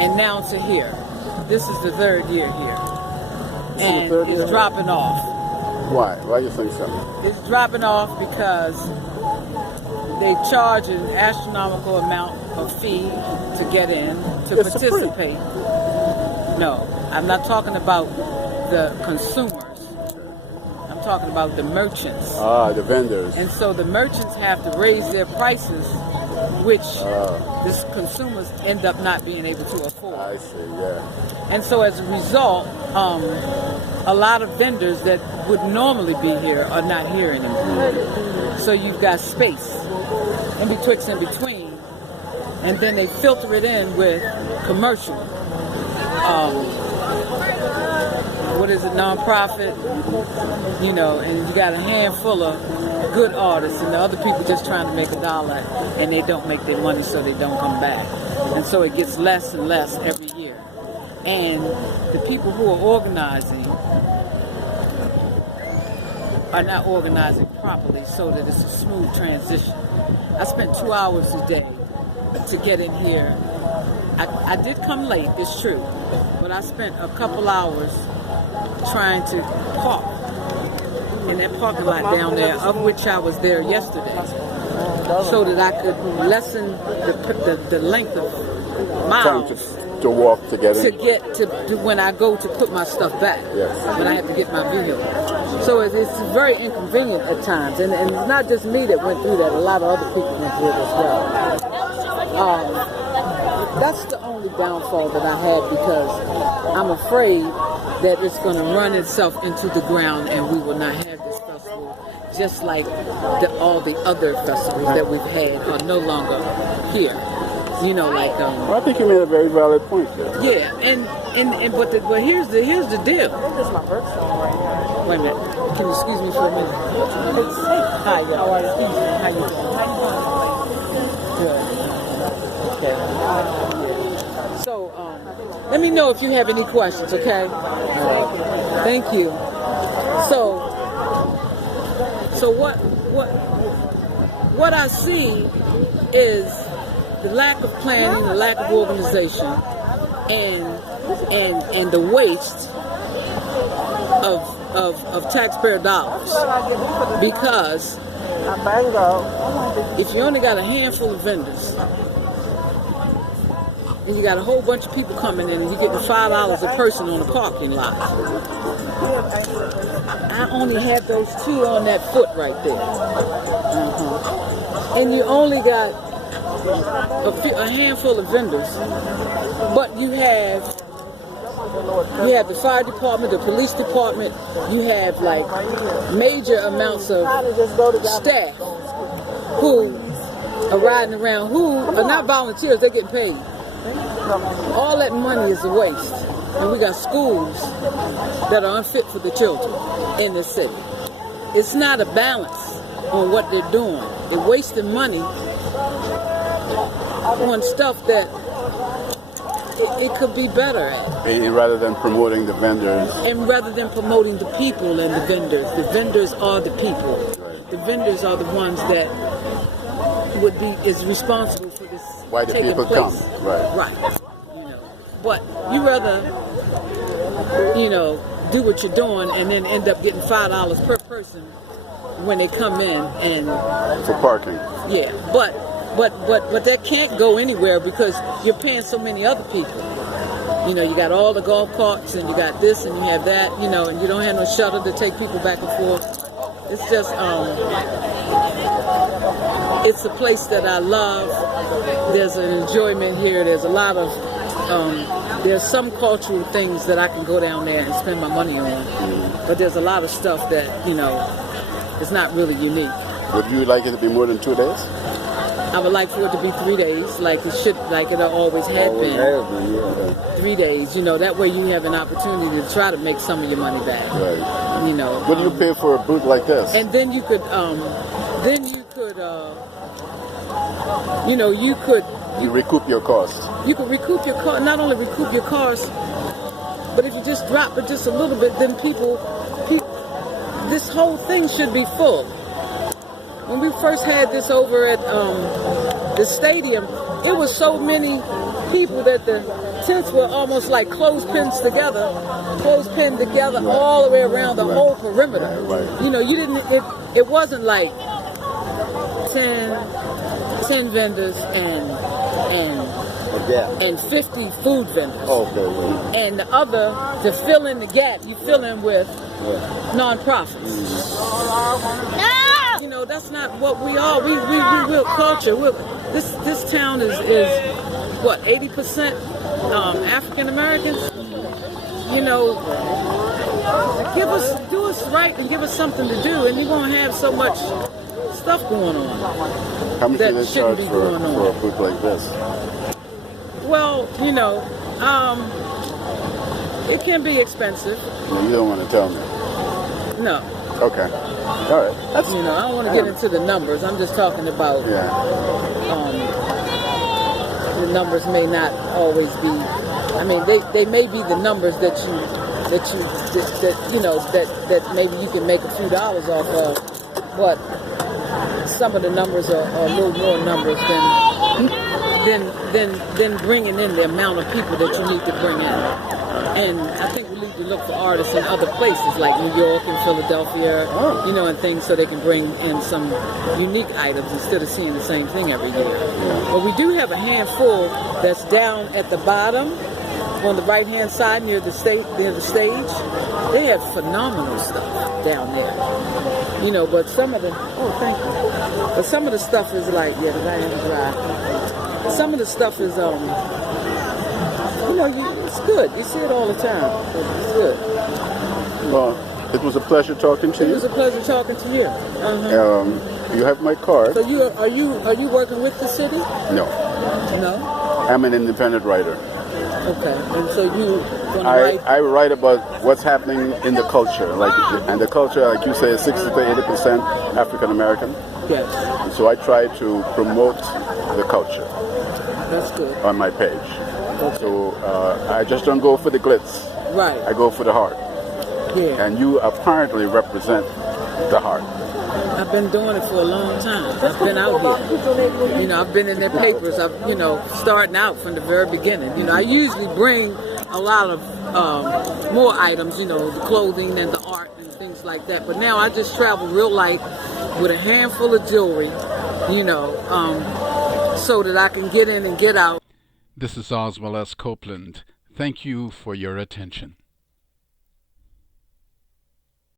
and now to here. This is the third year here. And it's dropping off. Why? Why do you think so? It's dropping off because they charge an astronomical amount of fee to get in, to participate. No, I'm not talking about the consumers. I'm talking about the merchants. The vendors. And so the merchants have to raise their prices, which the consumers end up not being able to afford. I see, yeah. And so as a result, a lot of vendors that would normally be here are not here anymore. So you've got space in betwixt and between, and then they filter it in with commercial. What is it, nonprofit? You know, and you got a handful of good artists, and the other people just trying to make a dollar, and they don't make their money, so they don't come back. And so it gets less and less every year. And the people who are organizing are not organizing properly so that it's a smooth transition. I spent 2 hours a day to get in here. I did come late, it's true, but I spent a couple hours trying to park in that parking lot down there, of which I was there yesterday, so that I could lessen the length of miles to walk to get in? To get to when I go to put my stuff back, when I have to get my vehicle. So it's very inconvenient at times, and it's not just me that went through that, a lot of other people went through it as well. That's the only downfall that I had, because I'm afraid that it's going to run itself into the ground and we will not have this festival, just like all the other festivals that we've had are no longer here. You know, like well, I think you made a very valid point there. Yeah, but here's the deal. This is my birth song right now. Wait a minute. Can you excuse me for a minute? Hi, how are you? How you doing? Good. Okay. So, let me know if you have any questions, okay? Thank you. So what I see is the lack of planning, the lack of organization, and the waste of taxpayer dollars. Because if you only got a handful of vendors, and you got a whole bunch of people coming in, and you're getting $5 a person on the parking lot. I only had those two on that foot right there. And you only got a handful of vendors, but you have the fire department, the police department, you have like major amounts of staff who are riding around, who are not volunteers, they're getting paid. All that money is a waste. And we got schools that are unfit for the children in the city. It's not a balance on what they're doing. They're wasting money on stuff that it could be better at. Rather than promoting the vendors. And rather than promoting the people and the vendors are the people. Right. The vendors are the ones that is responsible for this. Why the people come. Right. But you rather, do what you're doing and then end up getting $5 per person when they come in and for parking. Yeah, but that can't go anywhere because you're paying so many other people. You got all the golf carts and you got this and you have that, and you don't have no shuttle to take people back and forth. It's just, it's a place that I love. There's an enjoyment here. There's a lot of, there's some cultural things that I can go down there and spend my money on. But there's a lot of stuff that, is not really unique. Would you like it to be more than 2 days? I would like for it to be 3 days, like it always had been. Yeah. 3 days, that way you have an opportunity to try to make some of your money back. Right. What do you pay for a booth like this? And then you could, you recoup your costs. You could recoup your cost, not only recoup your costs, but if you just drop it just a little bit, then people, this whole thing should be full. When we first had this over at the stadium, it was so many people that the tents were almost like clothespin together all the way around the whole perimeter. Right. You know, you didn't. It wasn't like 10 vendors and 50 food vendors. Okay. Right. And the other, to fill in the gap, you fill in with nonprofits. Mm-hmm. You know, that's not what we are. We're culture. This town is what, 80% African Americans. You know, do us right and give us something to do, and you won't have so much stuff going on. How much do that they charge shouldn't be for going on. a book like this? Well, you know, it can be expensive. No, you don't want to tell me. No. Okay. All right. That's, You know, I don't want to get into the numbers. I'm just talking about the numbers may not always be. I mean, they may be the numbers that maybe you can make a few dollars off of, but some of the numbers are a little more numbers than bringing in the amount of people that you need to bring in. And I think we need to look for artists in other places like New York and Philadelphia, you know, and things so they can bring in some unique items instead of seeing the same thing every year. But we do have a handful that's down at the bottom on the right-hand side near the stage. They have phenomenal stuff down there. You know, but some of the thank you. But some of the stuff is like the guy in the drive. Some of the stuff is you know, it's good. You see it all the time. It's good. well, it was a pleasure talking to you. It was a pleasure talking to you. Uh-huh. You have my card. So are you working with the city? No. No. I'm an independent writer. Okay. And so you gonna write? I write about what's happening in the culture, and the culture, like you say, is 60 to 80% African American. Yes. And so I try to promote the culture That's good. on my page. Okay. So I just don't go for the glitz. Right. I go for the heart. Yeah. And you apparently represent the heart. I've been doing it for a long time. I've been out here. You know, I've been in their papers. Starting out from the very beginning. You know, I usually bring a lot of more items, you know, the clothing and the art and things like that. But now I just travel real light with a handful of jewelry, you know, so that I can get in and get out. This is Oswald S. Copeland. Thank you for your attention.